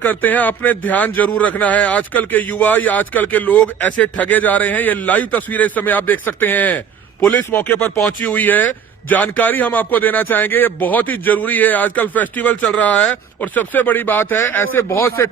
करते हैं, आपने ध्यान जरूर रखना है। आजकल के युवा या आजकल के लोग ऐसे ठगे जा रहे हैं। ये लाइव तस्वीरें इस समय आप देख सकते हैं। पुलिस मौके पर पहुंची हुई है। जानकारी हम आपको देना चाहेंगे, ये बहुत ही जरूरी है। आजकल फेस्टिवल चल रहा है और सबसे बड़ी बात है, ऐसे बहुत से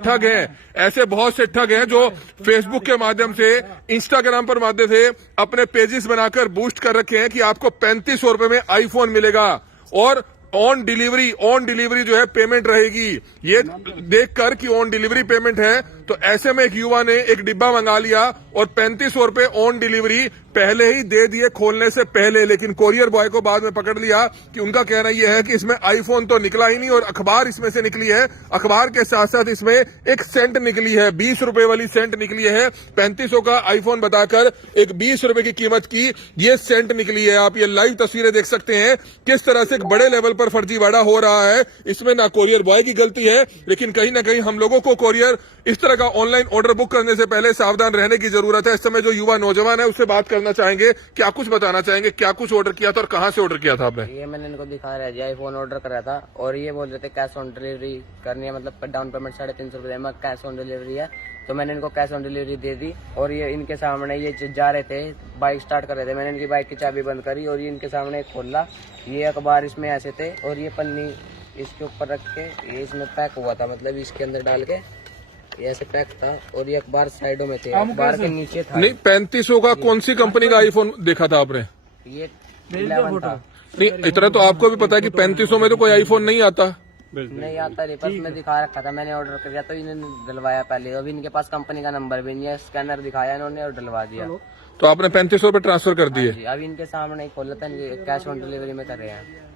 ठग हैं जो फेसबुक के माध्यम से, इंस्टाग्राम पर माध्यम से अपने पेजेस बनाकर बूस्ट कर रखे हैं कि आपको 3500 रुपए में आईफोन मिलेगा और ऑन डिलीवरी जो है पेमेंट रहेगी। ये देखकर कि ऑन डिलीवरी पेमेंट है तो ऐसे में एक युवा ने एक डिब्बा मंगा लिया और 3500 रुपए ऑन डिलीवरी पहले ही दे दिए खोलने से पहले। लेकिन कोरियर बॉय को बाद में पकड़ लिया कि उनका कहना यह है कि इसमें आईफोन तो निकला ही नहीं और अखबार इसमें से निकली है। अखबार के साथ साथ इसमें एक सेंट निकली है, 20 रुपए वाली सेंट निकली है। 3500 का आईफोन बताकर एक 20 रुपए की कीमत की ये सेंट निकली है। आप ये लाइव तस्वीरें देख सकते हैं किस तरह से एक बड़े लेवल पर फर्जीवाड़ा हो रहा है। इसमें ना कोरियर बॉय की गलती है, लेकिन कहीं ना कहीं हम लोगों को कोरियर इस तरह का ऑनलाइन ऑर्डर बुक करने से पहले सावधान रहने की जरूरत है। इस समय जो युवा नौजवान है उससे बात करना चाहेंगे, क्या कुछ बताना चाहेंगे, क्या कुछ ऑर्डर किया था और कहां से ऑर्डर किया था आपने? ये मैंने इनको दिखा रहा है, आईफोन ऑर्डर करा था और ये बोल रहे थे कैश ऑन डिलीवरी करनी है, मतलब डाउन पेमेंट 350 रुपए में कैश ऑन डिलीवरी है। तो मैंने इनको कैश ऑन डिलीवरी दे दी और ये इनके सामने ये जा रहे थे, बाइक स्टार्ट कर रहे थे। मैंने इनकी बाइक की चाबी बंद करी और ये इनके सामने खोला। ये अखबार इसमें ऐसे थे और ये पन्नी इसके ऊपर रख के ये इसमें पैक हुआ था, मतलब इसके अंदर डाल के ये ऐसे पैक था और ये अखबार साइडों में थे, अखबार के नीचे था। नहीं, 3500 का कौन सी कंपनी का आईफोन देखा था आपने? ये 11 था। नहीं, इतना तो आपको भी पता है कि 3500 में तो कोई आईफोन नहीं आता। नहीं आता रे, बस मैं दिखा रखा था, मैंने ऑर्डर कर दिया तो इन्होंने डलवाया पहले। अभी इनके पास कंपनी का नंबर भी नहीं है, स्कैनर दिखाया इन्होंने और डलवा दिया। तो आपने 3500 रुपए ट्रांसफर कर दिए? अभी इनके सामने ही खोला था, कैश ऑन डिलीवरी में कर रहे हैं।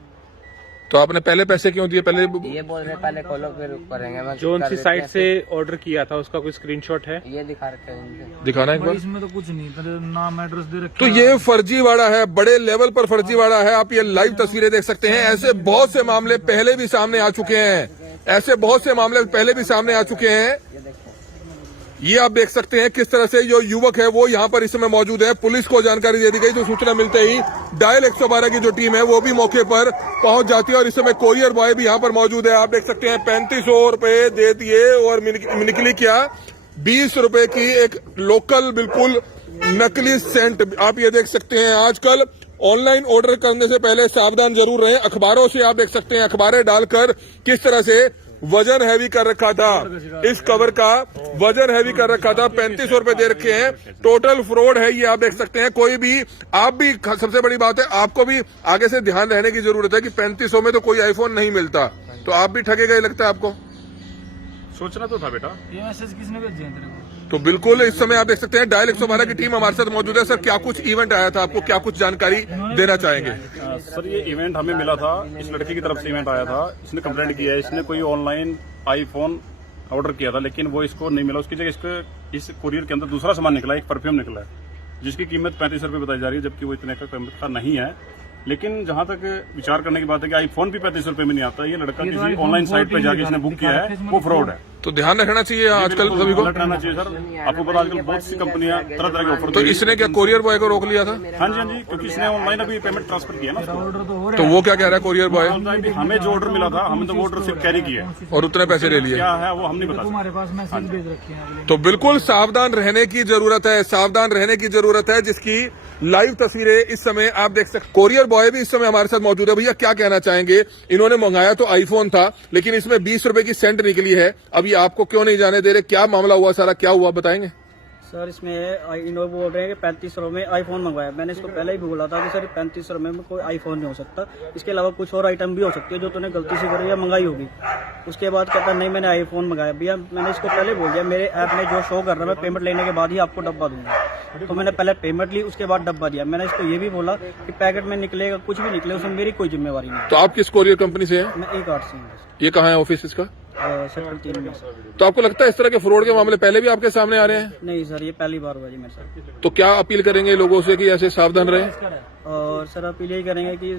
तो आपने पहले पैसे क्यों दिए? पहले ये बोल रहे पहले खोलो फिर करेंगे। जो उनकी साइट से ऑर्डर किया था उसका कोई स्क्रीनशॉट है? ये दिखा रखे हैं, दिखाना एक बार। इसमें तो कुछ नहीं, नाम एड्रेस दे रखे। तो ये फर्जीवाड़ा है, बड़े लेवल पर फर्जीवाड़ा है। आप ये लाइव तस्वीरें देख सकते हैं। ऐसे बहुत से मामले पहले भी सामने आ चुके हैं। ये आप देख सकते हैं किस तरह से जो युवक है वो यहाँ पर इस समय मौजूद है। पुलिस को जानकारी दे दी गई तो सूचना मिलते ही डायल 112 की जो टीम है वो भी मौके पर पहुंच जाती है और इस समय कोरियर बॉय भी यहाँ पर मौजूद है। आप देख सकते हैं 3500 रुपए दे दिए और निकली क्या 20 रुपए की एक लोकल बिल्कुल नकली सेंट। आप ये देख सकते हैं आजकल ऑनलाइन ऑर्डर करने से पहले सावधान जरूर रहें। अखबारों से आप देख सकते हैं, अखबारें डालकर किस तरह से वजन हैवी कर रखा था, इस कवर का वजन हैवी कर रखा था। 3500 रुपए दे रखे हैं। टोटल फ्रॉड है ये, आप देख सकते हैं। कोई भी, आप भी, सबसे बड़ी बात है आपको भी आगे से ध्यान रहने की जरूरत है कि 3500 में तो कोई आईफोन नहीं मिलता। तो आप भी ठगे गए लगता है आपको? सोचना तो था बेटा। ये मैसेज किसने भेजे हैं तेरे को? तो बिल्कुल इस समय आप देख सकते हैं डायल 112 की टीम हमारे साथ मौजूद है। सर, क्या कुछ इवेंट आया था, आपको क्या कुछ जानकारी देना चाहेंगे? सर, ये इवेंट हमें मिला था, इस लड़की की तरफ से इवेंट आया था। इसने कंप्लेंट किया है, इसने कोई ऑनलाइन आईफोन ऑर्डर किया था लेकिन वो इसको नहीं मिला। उसकी जगह इसको इस कुरियर के अंदर दूसरा सामान निकला, एक परफ्यूम निकला है जिसकी कीमत 3500 रुपये बताई जा रही है, जबकि वो इतने का कीमत का नहीं है। लेकिन जहां तक विचार करने की बात है कि आईफोन भी 3500 रुपये में नहीं आता, ये लड़का किसी ऑनलाइन साइट पे जाके इसने बुक किया है, वो फ्रॉड है। तो ध्यान रखना चाहिए आजकल सभी को। रहना चाहिए सर। आपको पता आजकल बहुत सी कंपनियां तरह तरह के ऑफर। तो इसने क्या कोरियर बॉय को रोक लिया था? हाँ जी, हाँ जी, क्योंकि इसने ऑनलाइन अभी पेमेंट ट्रांसफर किया ना उसको। तो वो क्या कह रहा है कोरियर बॉय? हमें जो ऑर्डर मिला था हमने तो वो ऑर्डर सिर्फ कैरी किया और उतने पैसे ले लिए। क्या है वो हम नहीं बता तुम्हारे पास मैसेज भेज रखे हैं। तो बिल्कुल सावधान रहने की जरूरत है, जिसकी लाइव तस्वीरें इस समय आप देख सकते। कोरियर बॉय भी इस समय हमारे साथ मौजूद है। भैया क्या कहना चाहेंगे? इन्होंने मंगाया तो आईफोन था लेकिन इसमें 20 रुपए की सेंट निकली है। अभी आपको क्यों नहीं जाने दे रहे? क्या मामला हुआ, सारा क्या हुआ बताएंगे? सर, इसमें इन्होंने बोल रहे हैं कि 3500 में आईफोन मंगवाया। मैंने इसको पहले ही बोला था कि सर 3500 में कोई आईफोन नहीं हो सकता, इसके अलावा कुछ और आइटम भी हो सकती है जो तूने गलती से करी या मंगाई होगी। उसके बाद कहता नहीं मैंने आईफोन मंगाया। भैया मैंने इसको पहले बोल दिया मेरे ऐप में जो शो कर रहा है मैं पेमेंट लेने के बाद ही आपको डब्बा दूंगा। तो मैंने पहले पेमेंट ली, उसके बाद डब्बा दिया। मैंने इसको ये भी बोला कि पैकेट में निकलेगा कुछ भी निकले उसमें मेरी कोई जिम्मेवारी नहीं। तो आप किस कोरियर कंपनी से हैं? मैं एक 8 से हूँ। ये कहाँ है ऑफिस इसका? सेक्टर 3 में। तो आपको लगता है इस तरह के फ्रॉड के मामले पहले भी आपके सामने आ रहे हैं? नहीं सर, ये पहली बार हुआ जी मेरे साथ। तो क्या अपील करेंगे लोगों से कि ऐसे सावधान रहें? और सर अपील यही करेंगे कि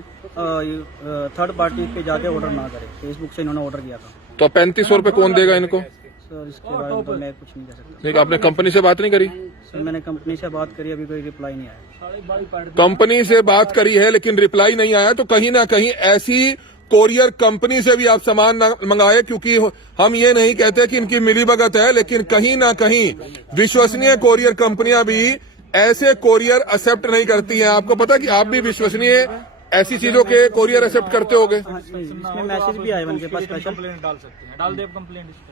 थर्ड पार्टी पे जाके ऑर्डर ना करें। फेसबुक से इन्होंने ऑर्डर किया था। तो 3500 रुपए कौन देगा इनको? सर इसके बारे में तो मैं कुछ नहीं कह सकता। नहीं, आपने कंपनी से बात नहीं करी? सर मैंने कंपनी से बात करी, अभी कोई रिप्लाई नहीं आया। कंपनी से बात करी है लेकिन रिप्लाई नहीं आया। तो कहीं ना कहीं ऐसी कोरियर कंपनी से भी आप सामान ना मंगाए, क्योंकि हम ये नहीं कहते कि इनकी मिलीभगत है, लेकिन कहीं ना कहीं विश्वसनीय कोरियर कंपनियां भी ऐसे कोरियर एक्सेप्ट नहीं करती हैं। आपको पता है कि आप भी विश्वसनीय ऐसी चीजों के कोरियर एक्सेप्ट करते होगे। इसमें मैसेज भी आया उनके पास स्पेशल। कंप्लेंट डाल सकते हैं, डाल दे कंप्लेंट इस पर।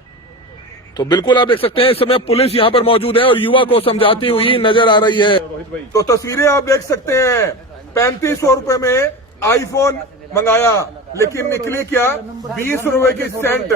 तो बिल्कुल आप देख सकते हैं इस समय पुलिस यहाँ पर मौजूद है और युवा को समझाती हुई नजर आ रही है। तो तस्वीरें आप देख सकते हैं, 3500 रुपए में आईफोन मंगाया, लेकिन निकली क्या 20 रुपए की सेंट।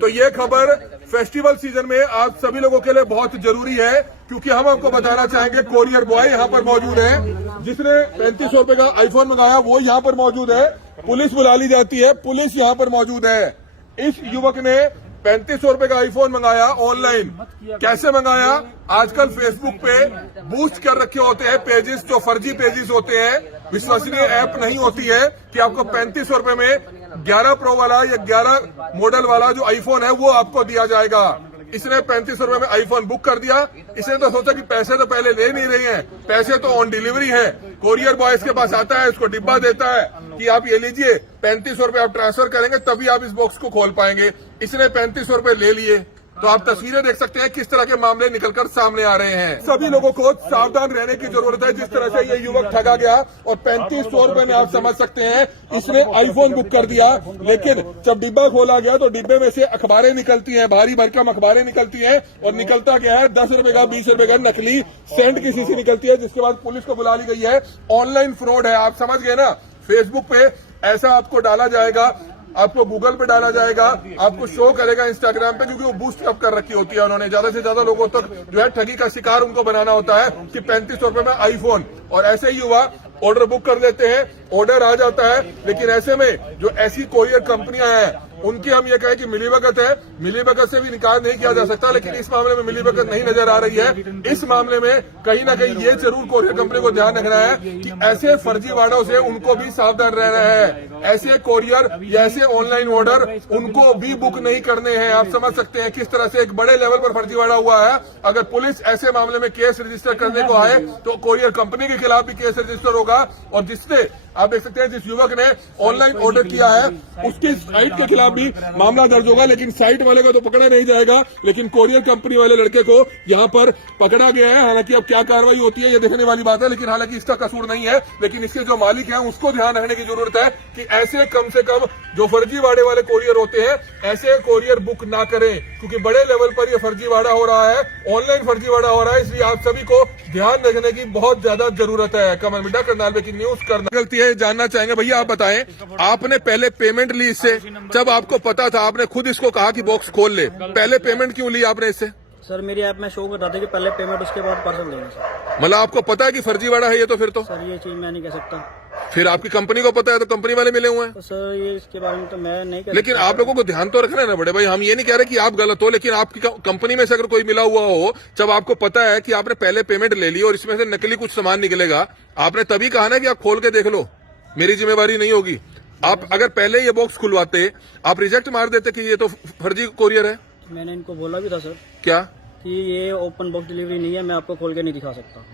तो ये खबर फेस्टिवल सीजन में आप सभी लोगों के लिए बहुत जरूरी है, क्योंकि हम आपको बताना चाहेंगे कोरियर बॉय यहाँ पर मौजूद है जिसने 3500 रुपए का आईफोन मंगाया, वो यहाँ पर मौजूद है। पुलिस बुला ली जाती है, पुलिस यहाँ पर मौजूद है। इस युवक ने 3500 रुपए का आईफोन मंगाया ऑनलाइन। कैसे मंगाया? आजकल फेसबुक पे बूस्ट कर रखे होते हैं पेजेस, जो फर्जी पेजेस होते हैं, विश्वसनीय ऐप नहीं होती है कि आपको 3500 रुपए में 11 प्रो वाला या 11 मॉडल वाला जो आईफोन है वो आपको दिया जाएगा। इसने 3500 रुपए में आईफोन बुक कर दिया। इसने तो सोचा कि पैसे तो पहले ले नहीं रही हैं, पैसे तो ऑन डिलीवरी है। कोरियर बॉय इसके पास आता है, उसको डिब्बा देता है कि आप ये लीजिए, 3500 रुपए आप ट्रांसफर करेंगे तभी आप इस बॉक्स को खोल पाएंगे। इसने 3500 रुपए ले लिए। तो आप तस्वीरें देख सकते हैं किस तरह के मामले निकलकर सामने आ रहे हैं। सभी लोगों को सावधान रहने की जरूरत है। जिस तरह से ये युवक ठगा गया और 3500 रुपए में आप समझ सकते हैं इसने आईफोन बुक कर दिया, लेकिन जब डिब्बा खोला गया तो डिब्बे में से अखबारें निकलती हैं, भारी भरकम अखबारें निकलती हैं और निकलता क्या है 10 रुपए का 20 रुपए का नकली सेंट किसी से निकलती है, जिसके बाद पुलिस को बुला ली गई है। ऑनलाइन फ्रॉड है, आप समझ गए ना। फेसबुक पे ऐसा आपको डाला जाएगा, आपको गूगल पे डाला जाएगा, आपको शो करेगा इंस्टाग्राम पे, क्योंकि वो बूस्ट अप कर रखी होती है उन्होंने। ज्यादा से ज्यादा लोगों तक जो है ठगी का शिकार उनको बनाना होता है कि 3500 रुपए में आईफोन, और ऐसे ही युवा ऑर्डर बुक कर लेते हैं, ऑर्डर आ जाता है। लेकिन ऐसे में जो ऐसी कोरियर कंपनियां हैं उनकी हम ये कहें कि मिलीभगत है, मिलीभगत से भी निकाल नहीं किया जा सकता, लेकिन इस मामले में मिलीभगत नहीं नजर आ रही है। इस मामले में कहीं ना कहीं ये जरूर कोरियर कंपनी को ध्यान रखना है कि ऐसे फर्जीवाड़ों से उनको भी सावधान रहना है। ऐसे कोरियर या ऐसे ऑनलाइन ऑर्डर उनको भी बुक नहीं करने हैं। आप समझ सकते हैं किस तरह से एक बड़े लेवल पर फर्जीवाड़ा हुआ है। अगर पुलिस ऐसे मामले में केस रजिस्टर करने को आए तो कोरियर कंपनी के खिलाफ भी केस रजिस्टर होगा, और जिसने आप देख सकते हैं जिस युवक ने ऑनलाइन ऑर्डर किया है उसकी साइट के खिलाफ भी मामला दर्ज होगा। लेकिन साइट वाले को तो पकड़ा नहीं जाएगा, लेकिन कोरियर कंपनी वाले लड़के को यहाँ पर पकड़ा गया है। हालांकि अब क्या कार्रवाई होती है ये देखने वाली बात है, लेकिन हालांकि इसका कसूर नहीं है। लेकिन इसके जो मालिक हैं उसको ध्यान रखने की जरूरत है कि ऐसे कम से कम जो फर्जीवाड़े वाले कोरियर होते हैं ऐसे कोरियर बुक ना करें, क्योंकि बड़े लेवल पर ये फर्जीवाड़ा हो रहा है, ऑनलाइन फर्जीवाड़ा हो रहा है। इसलिए आप सभी को ध्यान रखने की बहुत ज्यादा जरूरत है। कमल मिड्डा, करनाल ब्रेकिंग न्यूज। करना गलती है जानना चाहेंगे भैया, आप बताएं, आपने पहले पेमेंट ली इससे? जब आपको पता था, आपने खुद इसको कहा कि बॉक्स खोल ले, पहले पेमेंट क्यों ली आपने इससे? सर मेरी ऐप में शो कर रहा था कि पहले पेमेंट उसके बाद पार्सल देंगे सर। मतलब आपको पता है कि फर्जीवाड़ा है ये? तो फिर तो सर ये चीज मैं नहीं कह सकता। फिर आपकी कंपनी को पता है तो कंपनी वाले मिले हुए हैं। तो सर ये इसके बारे में तो मैं नहीं कह लेकिन सकता। आप लोगों को ध्यान तो रखना है ना बड़े भाई। हम ये नहीं कह रहे कि आप गलत हो, लेकिन आपकी कंपनी में से अगर कोई मिला हुआ हो, जब आपको पता है कि आपने पहले पेमेंट ले ली और इसमें से नकली कुछ सामान निकलेगा, आपने तभी कहा ना कि आप खोल के देख लो, मेरी जिम्मेवारी नहीं होगी। आप अगर पहले ये बॉक्स खुलवाते, आप रिजेक्ट मार देते कि ये तो फर्जी कोरियर है। मैंने इनको बोला भी था सर क्या कि ये ओपन बॉक्स डिलीवरी नहीं है, मैं आपको खोल के नहीं दिखा सकता।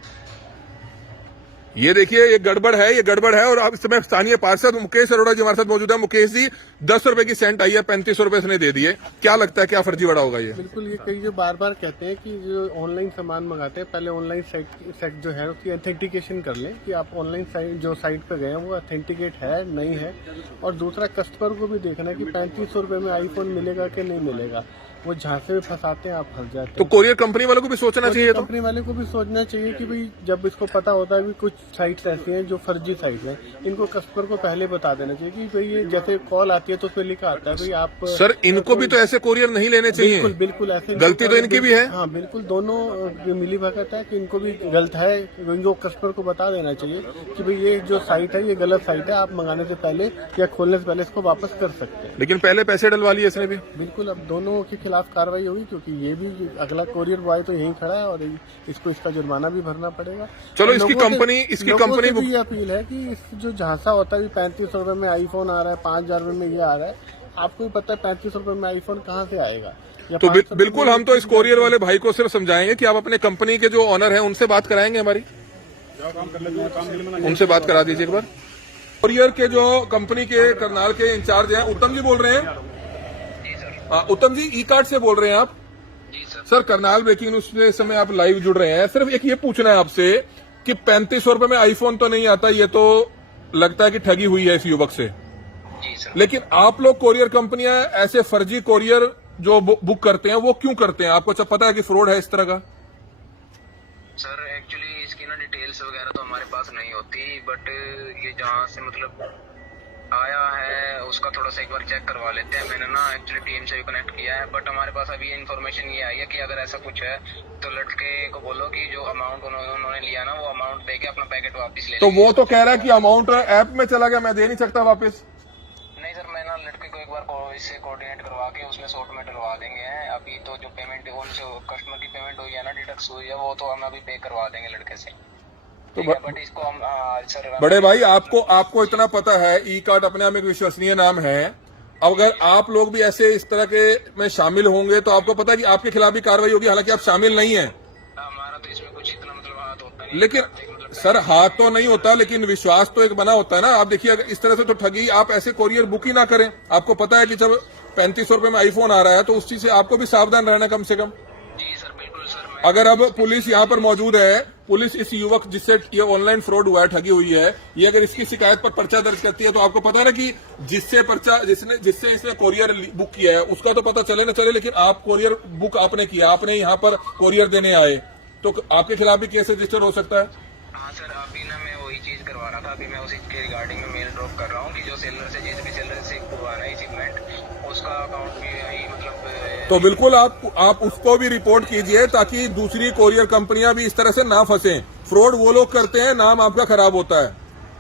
ये देखिए, ये गड़बड़ है, ये गड़बड़ है। और अब इस समय स्थानीय पार्षद मुकेश अरोड़ा जी हमारे साथ मौजूद है। मुकेश जी, 10 रुपए की सेंट आई है, 3500 रुपए इसने दे दिए, क्या लगता है क्या फर्जीवाड़ा होगा ये? बिल्कुल, ये कई जो बार बार कहते हैं कि जो ऑनलाइन सामान मंगाते हैं पहले ऑनलाइन साइट जो है उसकी ऑथेंटिकेशन कर लें कि आप ऑनलाइन साइट जो साइट पर गए हैं वो ऑथेंटिकेट है नहीं है। और दूसरा, कस्टमर को भी देखना है कि 3500 रुपए में आईफोन मिलेगा कि नहीं मिलेगा। वो झांसे में फंसाते हैं, आप फंस जाते हैं। तो कोरियर कंपनी वालों को भी सोचना चाहिए। तो कंपनी वाले को भी सोचना चाहिए कि भाई जब इसको पता होता है कि कुछ साइट्स ऐसी हैं जो फर्जी साइट हैं, इनको कस्टमर को पहले बता देना चाहिए कि भाई ये जैसे कॉल आती है तो उसमें लिखा आता है भाई आप। सर, इनको भी तो ऐसे कोरियर नहीं लेने चाहिए। बिल्कुल बिल्कुल, ऐसे गलती तो इनकी भी है। हाँ बिल्कुल, दोनों मिली भगत है कि इनको भी गलत है। इनको कस्टमर को बता देना चाहिए कि भाई ये जो साइट है ये गलत साइट है, आप मंगाने से पहले या खोलने से पहले इसको वापस कर सकते हैं। लेकिन पहले पैसे डलवा लिए इसने भी। बिल्कुल, अब दोनों के खिलाफ कार्रवाई होगी, क्योंकि ये भी अगला कोरियर बॉय तो यहीं खड़ा है और इसको इसका जुर्माना भी भरना पड़ेगा। चलो, और इसकी लोगों से कंपनी भी ये अपील है कि इस जो झांसा होता है 3500 रुपए में आईफोन आ रहा है, 5000 रुपए में ये आ रहा है, आपको भी पता है 3500 रुपए में आईफोन कहाँ से आएगा। तो बिल्कुल, हम तो इस कोरियर वाले भाई को सिर्फ समझाएंगे कि आप अपने कंपनी के जो ऑनर हैं उनसे बात कराएंगे, हमारी उनसे बात करा दीजिए एक बार। कोरियर के जो कंपनी के करनाल के इंचार्ज हैं, उत्तम जी बोल रहे हैं। हाँ, उत्तम जी, ई कार्ड से बोल रहे हैं आप? सर, करनाल ब्रेकिंग न्यूज से इस समय आप लाइव जुड़ रहे हैं। सिर्फ एक ये पूछना है आपसे कि 3500 रुपए में आईफोन तो नहीं आता, ये तो लगता है कि ठगी हुई है इस युवक से। लेकिन आप लोग कोरियर कंपनियां ऐसे फर्जी कोरियर जो बुक करते हैं वो क्यों करते हैं? आपको सब पता है कि फ्रॉड है इस तरह का? सर एक्चुअली इसकी ना डिटेल्स वगैरह तो हमारे पास नहीं होती, बट ये जहाँ से मतलब आया है उसका थोड़ा सा एक बार चेक करवा लेते हैं। मैंने ना एक्चुअली टीम से भी कनेक्ट किया है, बट हमारे पास अभी इन्फॉर्मेशन ये आई है कि अगर ऐसा कुछ है तो लड़के को बोलो कि जो अमाउंट उन्होंने लिया ना वो अमाउंट दे के अपना पैकेट वापस ले तो वो तो कह रहा है कि अमाउंट ऐप में चला गया, मैं दे नहीं सकता वापस। नहीं सर, मैं ना लड़के को एक बार इससे कोऑर्डिनेट करवा के उसमें शॉर्ट में डलवा देंगे। अभी तो जो पेमेंट जो कस्टमर की पेमेंट हुई है ना, डिडक्ट हुई है, वो तो हम अभी पे करवा देंगे लड़के से। तो बट इसको हम सर बड़े भाई, आपको इतना पता है, ई कार्ड अपने आप में एक विश्वसनीय नाम है। अगर आप लोग भी ऐसे इस तरह के में शामिल होंगे तो आपको पता है कि आपके खिलाफ भी कार्रवाई होगी, हालांकि आप शामिल नहीं है। हमारा तो इसमें कुछ इतना मतलब हाथ होता नहीं। लेकिन सर, हाथ तो नहीं होता, लेकिन विश्वास तो एक बना होता है ना। आप देखिए, अगर इस तरह से तो ठगी, आप ऐसे कोरियर बुक ही ना करें। आपको पता है कि जब 3500 रुपए में आईफोन आ रहा है तो उस चीज से आपको भी सावधान रहना कम से कम। जी सर, बिल्कुल सर। अगर अब पुलिस यहाँ पर मौजूद है, पुलिस इस युवक जिससे ये ऑनलाइन फ्रॉड हुआ है, ठगी हुई है, ये अगर इसकी शिकायत पर पर्चा दर्ज करती है तो आपको पता है ना कि जिससे इसने कोरियर बुक किया है उसका तो पता चले ना चले, लेकिन आप कोरियर बुक आपने किया, आपने यहाँ पर कोरियर देने आए, तो आपके खिलाफ भी केस रजिस्टर हो सकता है। हाँ सर, अभी ना मैं वही चीज करवा रहा था। अभी मैं उसी के रिगार्डिंग में मेल ड्रॉप कर रहा हूँ कि जो सेलर से जिस भी सेलर से करवाना है शिपमेंट, उसका अकाउंट भी यही मतलब तो बिल्कुल आप उसको भी रिपोर्ट कीजिए ताकि दूसरी कोरियर कंपनियां भी इस तरह से ना फंसे। फ्रॉड वो लोग करते हैं, नाम आपका खराब होता है।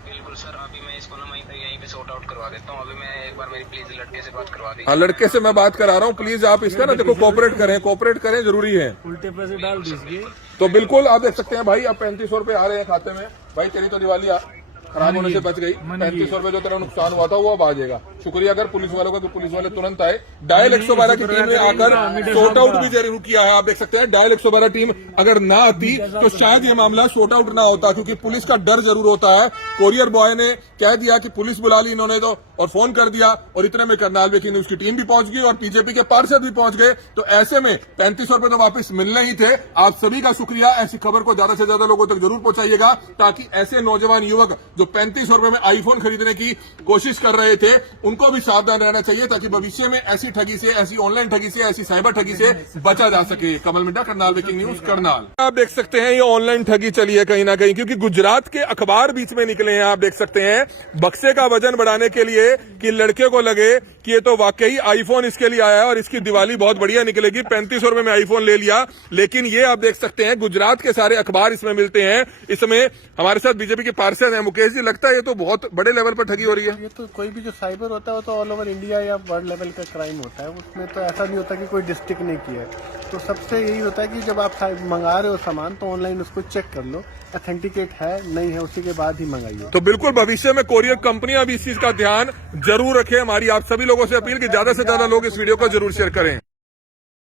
बिल्कुल सर, अभी मैं इसको ना यहीं पे सॉर्ट आउट करवा देता हूँ। अभी मैं एक बार मेरी प्लीज लड़के से बात करवा दी। हाँ, लड़के से मैं बात करा रहा हूँ, प्लीज आप इसका ना देखो कोऑपरेट करें, जरूरी है। उल्टे पैसे डाल दीजिए। तो बिल्कुल आप देख सकते हैं भाई, अब 3500 रुपए आ रहे हैं खाते में। भाई तेरी तो दिवाली खराब होने से बच गई। 3500 रुपए जो तेरा नुकसान हुआ था वो अब आ जाएगा। शुक्रिया अगर पुलिस वालों का, तो पुलिस वाले तुरंत आए। डायल 112 की टीम ने आकर सॉर्ट आउट भी जरूर किया है। आप देख सकते हैं, डायल 112 टीम अगर ना आती तो शायद ये मामला सॉर्ट आउट ना होता, क्योंकि पुलिस का डर जरूर होता है। कोरियर बॉय ने कह दिया कि पुलिस बुला ली इन्होंने तो, और फोन कर दिया, और इतने में करनाल ब्रेकिंग न्यूज की टीम भी पहुंच गई और बीजेपी के पार्षद भी पहुंच गए। तो ऐसे में 3500 रुपए तो वापस मिलने ही थे। आप सभी का शुक्रिया। ऐसी खबर को ज्यादा से ज्यादा लोगों तक जरूर पहुंचाइएगा, ताकि ऐसे नौजवान युवक जो 3500 रुपए में आईफोन खरीदने की कोशिश कर रहे थे, उनको भी सावधान रहना चाहिए, ताकि भविष्य में ऐसी ठगी से, ऐसी ऑनलाइन ठगी से, ऐसी साइबर ठगी से बचा जा सके। कमल मिड्डा, करनाल ब्रेकिंग न्यूज, करनाल। आप देख सकते हैं ये ऑनलाइन ठगी चली है कहीं ना कहीं, क्योंकि गुजरात के अखबार बीच में निकले हैं। आप देख सकते हैं, बक्से का वजन बढ़ाने के लिए कि लड़के को लगे कि ये तो वाकई आईफोन इसके लिए आया है और इसकी दिवाली बहुत बढ़िया निकलेगी, 3500 रुपए में आईफोन ले लिया। लेकिन ये आप देख सकते हैं, गुजरात के सारे अखबार इसमें मिलते हैं। इसमें हमारे साथ बीजेपी के पार्षद हैं मुकेश जी। लगता है ये तो बहुत बड़े लेवल पर ठगी हो रही है। ये तो कोई भी जो साइबर होता है वो तो ऑल ओवर इंडिया या वर्ल्ड लेवल का क्राइम होता है। उसमें तो ऐसा नहीं होता कि कोई डिस्ट्रिक्ट ने किया है। तो सबसे यही होता है कि जब आप मंगा रहे हो सामान तो ऑनलाइन उसको चेक कर लो, ऑथेंटिकेट है नहीं है, उसी के बाद ही मंगाइए। तो बिल्कुल भविष्य में कोरियर कंपनियां भी इस चीज का ध्यान जरूर रखें। हमारी आप सभी लोगों से अपील कि ज्यादा से ज्यादा लोग इस वीडियो को जरूर शेयर करें।